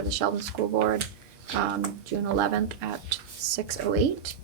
for the Sheldon School Board, June 11th at 6:08.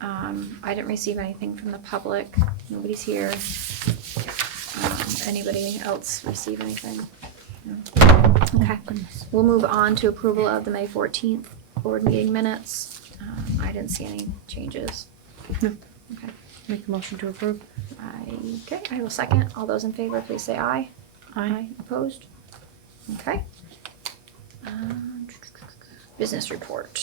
I didn't receive anything from the public. Nobody's here. Anybody else receive anything? No. Okay. We'll move on to approval of the May 14th board meeting minutes. I didn't see any changes. No. Okay. Make a motion to approve. Okay, I will second. All those in favor, please say aye. Aye. Opposed? Okay. Business report.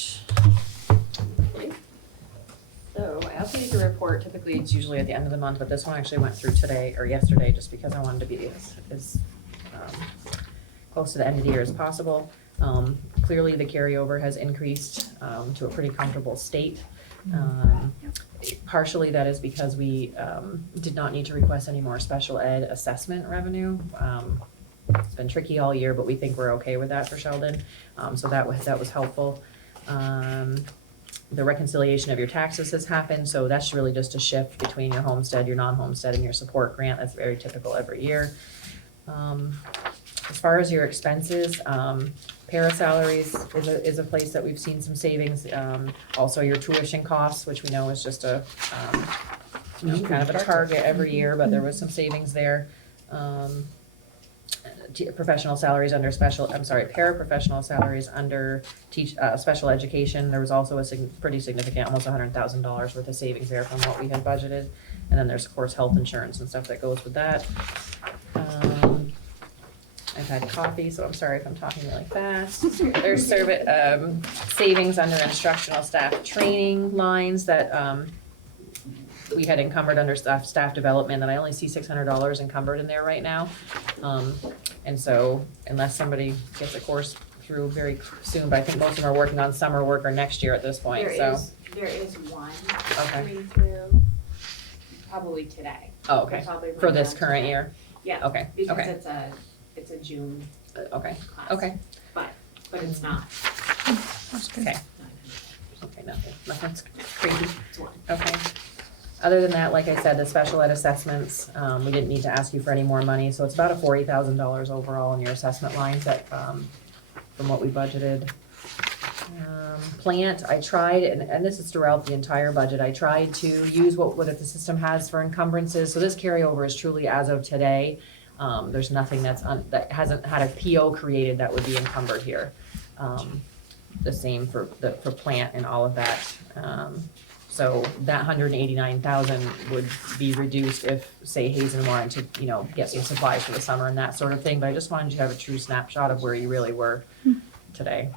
So I updated the report, typically it's usually at the end of the month, but this one actually went through today or yesterday just because I wanted to be as close to the end of the year as possible. Clearly the carryover has increased to a pretty comfortable state. Partially that is because we did not need to request any more special ed assessment revenue. It's been tricky all year, but we think we're okay with that for Sheldon. So that was helpful. The reconciliation of your taxes has happened, so that's really just a shift between your homestead, your non-homestead, and your support grant. That's very typical every year. As far as your expenses, para salaries is a place that we've seen some savings. Also your tuition costs, which we know is just a kind of a target every year, but there was some savings there. Professional salaries under paraprofessional salaries under special education. There was also a pretty significant, almost $100,000 worth of savings there from what we had budgeted. And then there's of course health insurance and stuff that goes with that. I've had coffee, so I'm sorry if I'm talking really fast. There's savings under instructional staff training lines that we had encumbered under staff development that I only see $600 encumbered in there right now. And so unless somebody gets a course through very soon, but I think most of them are working on summer work or next year at this point, There is one coming through probably today. Oh, okay, Probably for run this down current today. year? Yeah. Okay, Because okay, it's a June okay, class. okay, But it's not. That's good. okay, okay, nothing's crazy, It's one. okay. Other than that, like I said, the special ed assessments, we didn't need to ask you for any more money, so it's about a $40,000 overall in your assessment lines that, from what we budgeted. Plant, I tried, and this is throughout the entire budget, I tried to use what the system has for encumbrances, so this carryover is truly as of today. There's nothing that hasn't had a PO created that would be encumbered here. The same for plant and all of that. So that $189,000 would be reduced if, say, Hazen wanted to, get some supplies for the summer and that sort of thing. But I just wanted you to have a true snapshot of where you really were today.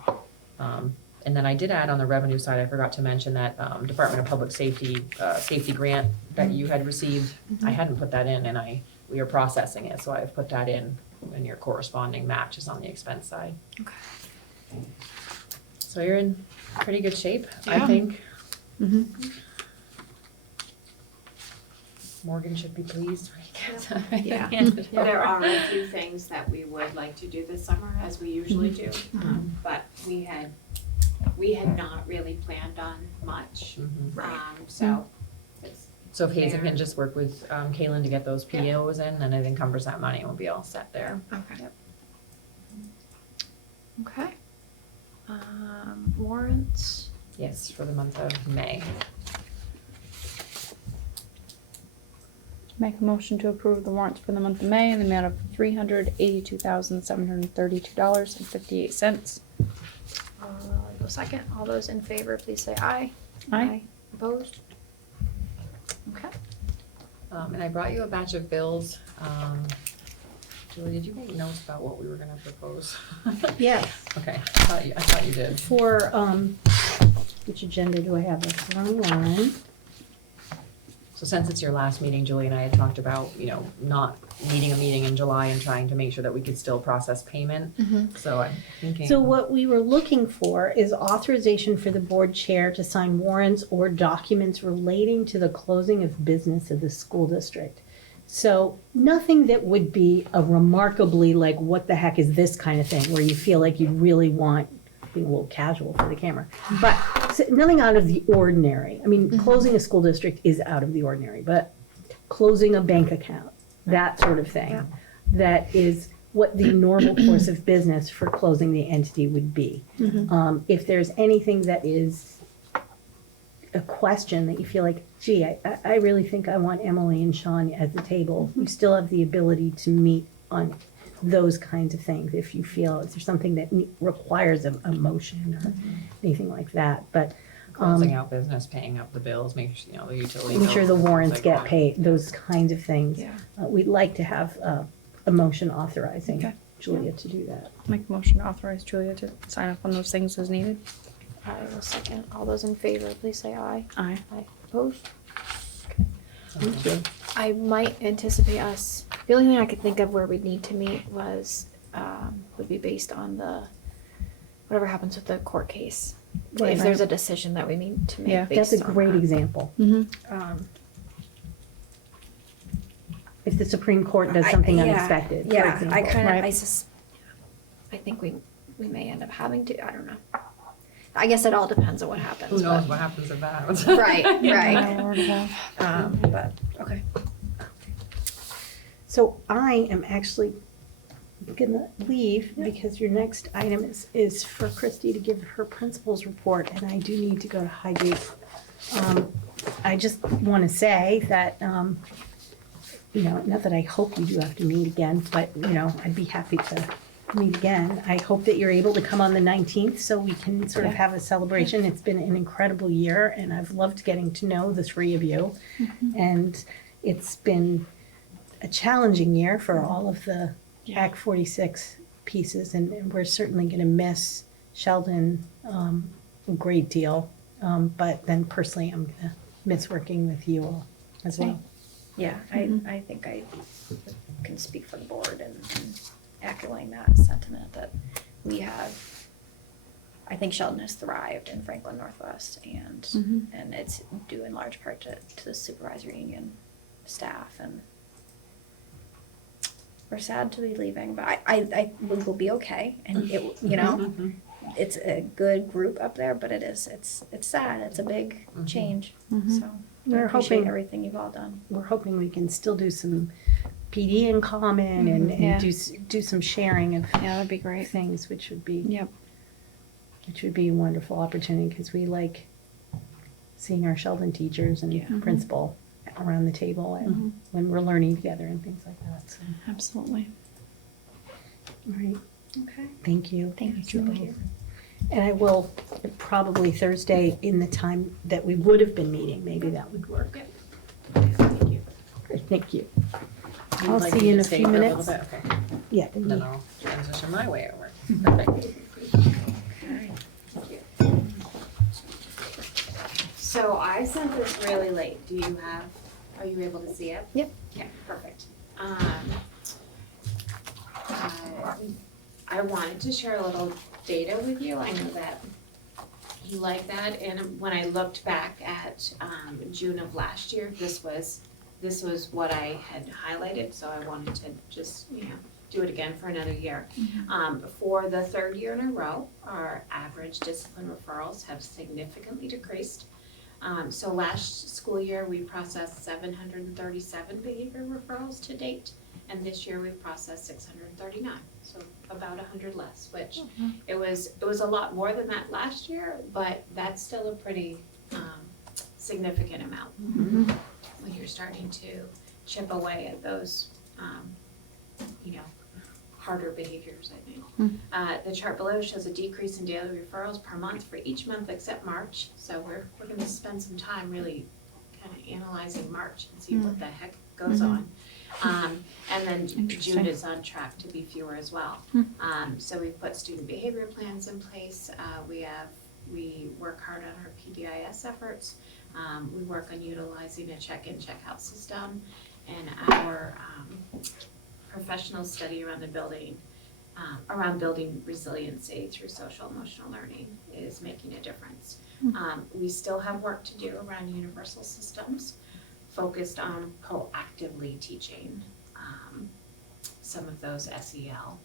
And then I did add on the revenue side, I forgot to mention that Department of Public Safety safety grant that you had received. I hadn't put that in, and we are processing it, so I've put that in your corresponding matches on the expense side. Okay. So you're in pretty good shape, I Yeah. think. Mm-hmm. Morgan should be pleased. Yeah. There are a few things that we would like to do this summer, as we usually do. But we had not really planned on much. So it's, So if Hazen can just work with Kaylin to get those Yeah. POs in, then it encumbers that money, and we'll be all set there. Okay. Yep. Okay. Warrants. Yes, for the month of May. Make a motion to approve the warrants for the month of May in the amount of $382,732.58. I will second. All those in favor, please say aye. Aye. Opposed? Okay. And I brought you a batch of bills. Julie, did you make notes about what we were gonna propose? Yes, Okay, I thought you did. for, which agenda do I have? That's wrong one. So since it's your last meeting, Julie and I had talked about, not needing a meeting in July and trying to make sure that we could still process payment. So I'm thinking. So what we were looking for is authorization for the board chair to sign warrants or documents relating to the closing of business of the school district. So nothing that would be a remarkably like, what the heck is this kind of thing, where you feel like you really want, being a little casual for the camera, but nothing out of the ordinary. I mean, closing a school district is out of the ordinary, but closing a bank account, that sort of thing, Yeah. that is what the normal course of business for closing the entity would be. If there's anything that is a question that you feel like, gee, I really think I want Emily and Sean at the table, you still have the ability to meet on those kinds of things if you feel, if there's something that requires a motion or anything like that. But Closing out business, paying up the bills, making sure, the utility make sure the bills, warrants things like get that. paid, those kinds of things. Yeah. We'd like to have a motion authorizing Okay. Julia to do that. Make a motion to authorize Julia to sign up on those things as needed. I will second. All those in favor, please say aye. Aye. Aye. Opposed? Thank you. I might anticipate us, the only thing I could think of where we'd need to meet would be based on whatever happens with the court case. Right. If there's a decision that we need to make Yeah. based That's a on great that. example. Um, If the Supreme Court does something unexpected, for Yeah, example. I kind Right. of, I think we may end up having to, I don't know. I guess it all depends on what happens. Who knows but- what happens if that happens? Right, right. Yeah, Lord above. But, okay. So I am actually gonna leave because your next item is for Christy to give her principal's report, and I do need to go to Highgate. I just wanna say that, not that I hope you do have to meet again, but, I'd be happy to meet again. I hope that you're able to come on the 19th so we can sort of Yeah. have a celebration. It's been an incredible year, and I've loved getting to know the three of you. And it's been a challenging year for all of the Yeah. Act 46 pieces, and we're certainly going to miss Sheldon a great deal. But then personally, I'm going to miss working with you all as well. Yeah, I think I can speak for the board and echoing that sentiment that we have. I think Sheldon has thrived in Franklin Northwest, and it's due in large part to the supervisory union staff, and we're sad to be leaving, but I we will be okay, and it it's a good group up there, but it's sad. It's a big change. So I We're appreciate hoping- everything you've all done. We're hoping we can still do some PD in common and Yeah. do some sharing of Yeah, that'd be great. things, which would be Yep. a wonderful opportunity because we like seeing our Sheldon teachers and Yeah. principal around the table and when we're learning together and things like that. So, Absolutely. all right, Okay. thank you. Thank you. both. And I will probably Thursday in the time that we would have been meeting. Maybe that would work. Thank you. Great, thank you. You'd I'll like see me you in to a stay few for minutes. little bit? Okay. Yeah. Then I'll transition my way over. Perfect. So I sent this really late. Are you able to see it? Yep. Okay, perfect. I wanted to share a little data with you. I know that you like that, and when I looked back at June of last year, this was what I had highlighted, so I wanted to just, do it again for another year. For the third year in a row, our average discipline referrals have significantly decreased. So last school year, we processed 737 behavior referrals to date, and this year we've processed 639, so about 100 less, which it was a lot more than that last year, but that's still a pretty significant amount when you're starting to chip away at those, harder behaviors, I think. The chart below shows a decrease in daily referrals per month for each month except March, so we're gonna spend some time really kind of analyzing March and see what the heck goes on. And then June Interesting. is on track to be fewer as well. So we've put student behavior plans in place, we work hard on our PBIS efforts, we work on utilizing a check-in, check-out system, and our professional study around around building resiliency through social emotional learning is making a difference. We still have work to do around universal systems, focused on proactively teaching some of those SEL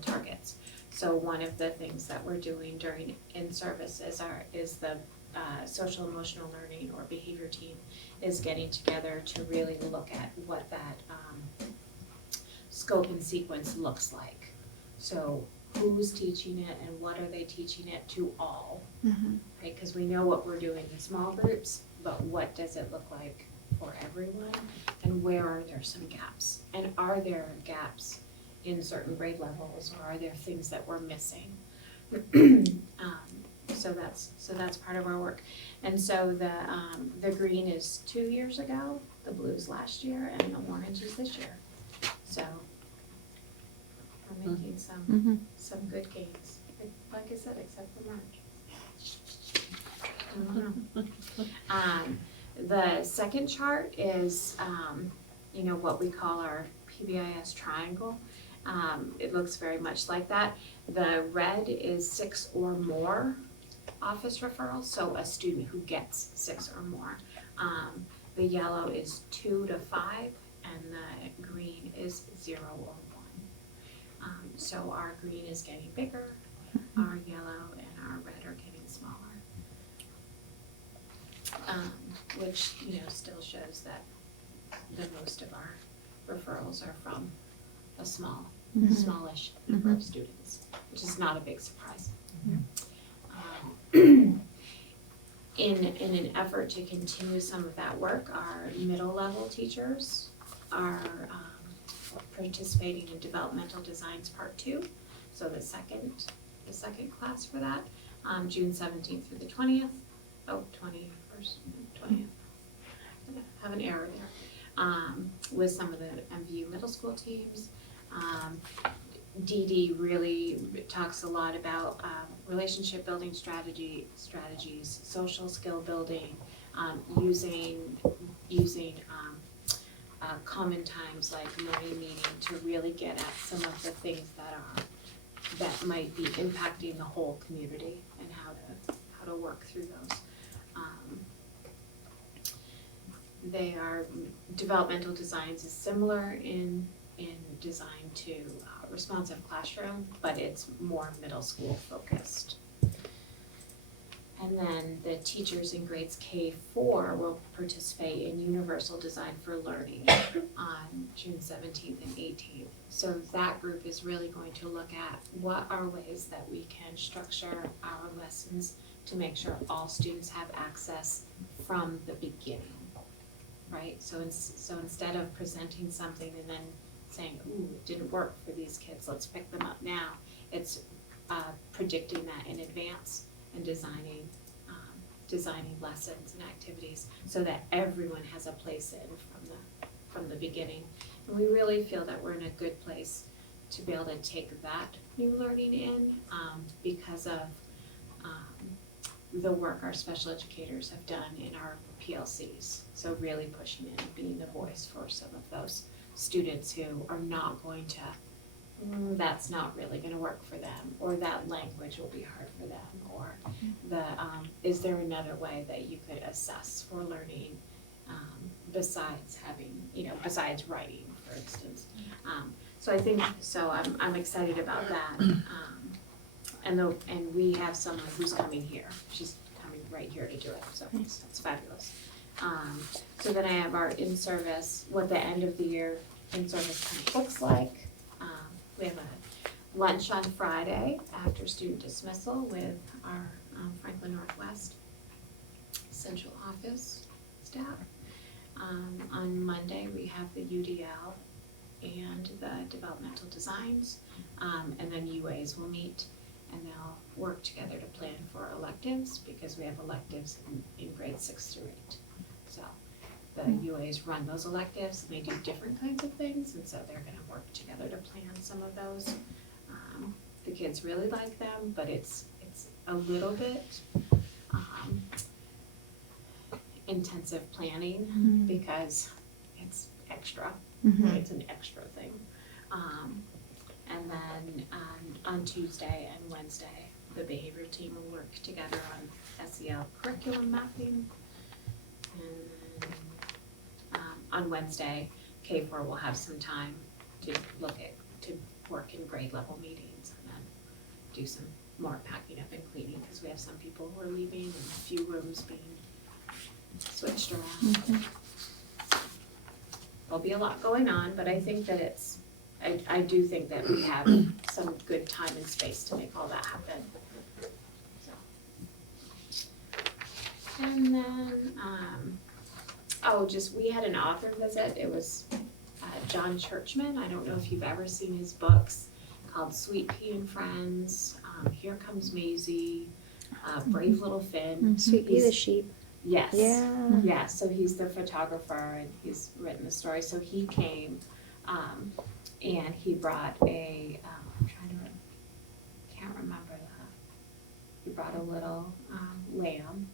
targets. So one of the things that we're doing during in-service is the social emotional learning or behavior team is getting together to really look at what that scope and sequence looks like. So who's teaching it and what are they teaching it to all, right? Because we know what we're doing in small groups, but what does it look like for everyone? And where are there some gaps? And are there gaps in certain grade levels, or are there things that we're missing? So that's part of our work. And so the green is 2 years ago, the blue's last year, and the orange is this year. So we're making some good gains. Like I said, except for March. The second chart is, what we call our PBIS triangle. It looks very much like that. The red is 6 or more office referrals, so a student who gets 6 or more. The yellow is 2 to 5, and the green is 0 or 1. So our green is getting bigger, our yellow and our red are getting smaller. Which, still shows that the most of our referrals are from a smallish number of students, which is not a big surprise. In an effort to continue some of that work, our middle level teachers are participating in developmental designs part 2, so the second class for that, June 17th through the 20th. 20th. I have an error there. With some of the MVU middle school teams. Dee really talks a lot about relationship building strategies, social skill building, using common times like morning meeting to really get at some of the things that might be impacting the whole community and how to work through those. They are developmental designs is similar in design to responsive classroom, but it's more middle school focused. And then the teachers in grades K4 will participate in Universal Design for Learning on June 17th and 18th. So that group is really going to look at what are ways that we can structure our lessons to make sure all students have access from the beginning, right? So instead of presenting something and then saying, ooh, it didn't work for these kids, let's pick them up now, it's predicting that in advance and designing lessons and activities so that everyone has a place in from the beginning. And we really feel that we're in a good place to be able to take that new learning in because of the work our special educators have done in our PLCs. So really pushing in and being the voice for some of those students who are not going to, that's not really gonna work for them, or that language will be hard for them, or is there another way that you could assess for learning besides having, besides writing, for instance. So I think, I'm excited about that. And we have someone who's coming here. She's coming right here to do it, so that's fabulous. So then I have our in-service, what the end of the year in-service kind of looks like. We have a lunch on Friday after student dismissal with our Franklin Northwest Central Office staff. On Monday, we have the UDL and the developmental designs, and then UAs will meet and they'll work together to plan for electives because we have electives in grades 6 through 8. So the UAs run those electives and they do different kinds of things, and so they're gonna work together to plan some of those. The kids really like them, but it's a little bit intensive planning because it's extra. It's an extra thing. And then on Tuesday and Wednesday, the behavior team will work together on SEL curriculum mapping. And then on Wednesday, K4 will have some time to work in grade level meetings and then do some more packing up and cleaning because we have some people who are leaving and a few rooms being switched around. There'll be a lot going on, but I think that it's I do think that we have some good time and space to make all that happen. So. And then, we had an author visit. It was John Churchman. I don't know if you've ever seen his books called Sweet Pea and Friends, Here Comes Maisie, Brave Little Finn. Sweet Pea the sheep. Yes. Yeah. Yeah, so he's the photographer and he's written the story. So he came and he brought can't remember he brought a little lamb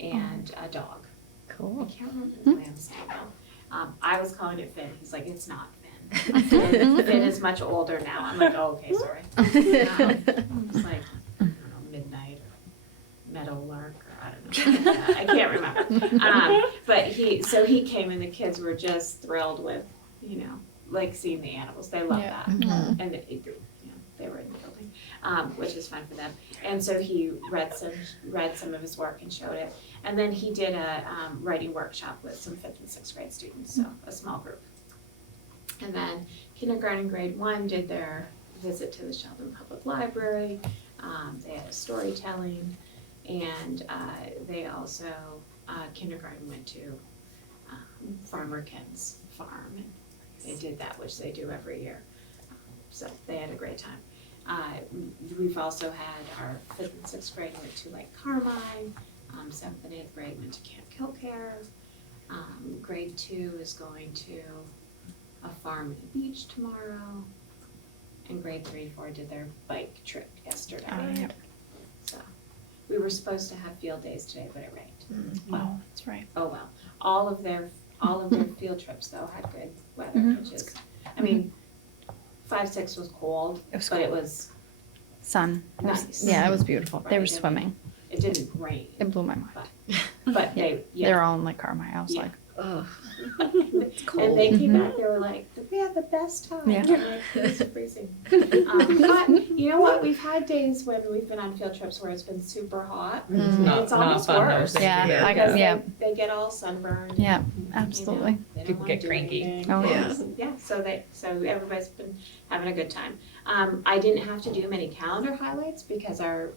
and a dog. Cool. I can't remember the lamb's name though. I was calling it Finn. He's like, it's not Finn. Finn is much older now. I'm like, oh, okay, sorry. It's like, I don't know, Midnight or Meadowlark or I don't know. I can't remember. But he came and the kids were just thrilled with, like seeing the animals. They love that. And they were in the building, which is fun for them. And so he read some of his work and showed it. And then he did a writing workshop with some 5th and 6th grade students, so a small group. And then kindergarten grade 1 did their visit to the Sheldon Public Library. They had a storytelling, and they also, kindergarten went to Farmer Ken's farm, and they did that, which they do every year. So they had a great time. We've also had our 5th and 6th grade went to Lake Carmine, 7th and 8th grade went to Camp Kilcare. Grade 2 is going to a farm and a beach tomorrow. And grade 3 and 4 did their bike trip yesterday. Yep. So we were supposed to have field days today, but it rained. Oh, that's right. Oh well. All of their field trips though had good weather, which is, I mean, 5, 6 was cold, but it was Sun. nice. Yeah, it was beautiful. They Right, were swimming. It didn't rain, It blew my mind. but They're yeah. all in Lake Carmine. I was Yeah. like, And they came back, they were like, we had the best time. Yeah. I'm like, it was freezing. But you know what? We've had days when we've been on field trips where it's been super hot. And it's almost worse. yeah, I Because got, they get all sunburned. yeah, you know, absolutely. they don't People wanna get do cranky. anything. Oh, yeah. Yeah, so everybody's been having a good time. I didn't have to do many calendar highlights because our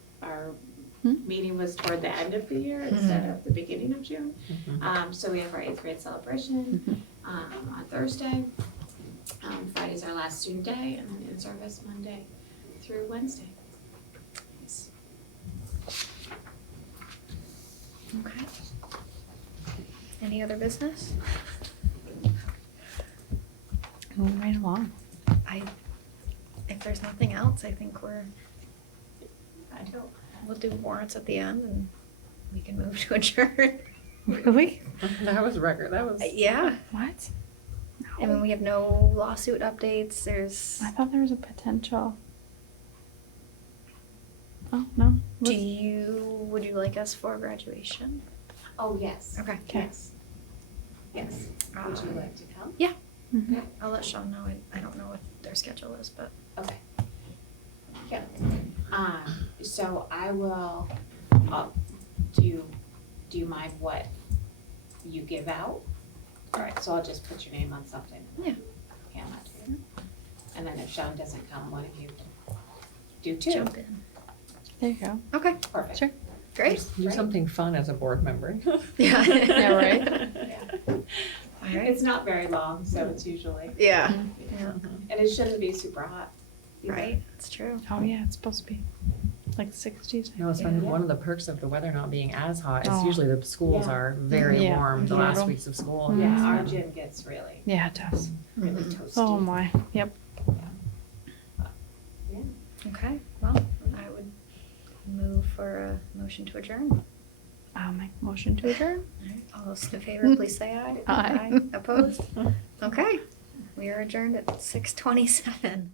meeting was toward the end of the year instead of the beginning of June. So we have our 8th grade celebration on Thursday. Friday's our last student day, and then in-service Monday through Wednesday. Nice. Okay. Any other business? Moving right along. If there's nothing else, I think I don't. we'll do warrants at the end and we can move to adjourn. Really? That was record, that was. Yeah. What? I mean, we have no lawsuit updates. I thought there was a potential. Oh, no. Would you like us for graduation? Oh, yes. Okay. Yes. Yes. Would you like to come? Mm-hmm. I'll let Sean know. I don't know what their schedule is, but. Okay. Yeah. So I will, do you mind what you give out? All right, so I'll just put your name on something. Yeah. Hand that to you. And then if Sean doesn't come, one of you do too. Jump in. There you go. Okay, Perfect. Sure. great. Do something fun as a board member. Yeah. Yeah, right? Yeah. All right. It's not very long, so it's usually, Yeah. Yeah. and it shouldn't be super hot. either. Right. It's true. Oh, yeah, it's supposed to be like 60s. You know, it's Yeah. been one of the perks of the weather not being as hot. It's Oh. usually the schools Yeah. are very Yeah. warm the Yeah. last weeks of school. Yeah, Mhm. our gym gets really, Yeah, it does. really Mhm. toasty. Oh, my. Yep. Yeah. Okay. Well, I would move for a motion to adjourn. I'll make a motion to adjourn. All those in favor, please say aye. Aye. Opposed? Okay. We are adjourned at 6:27.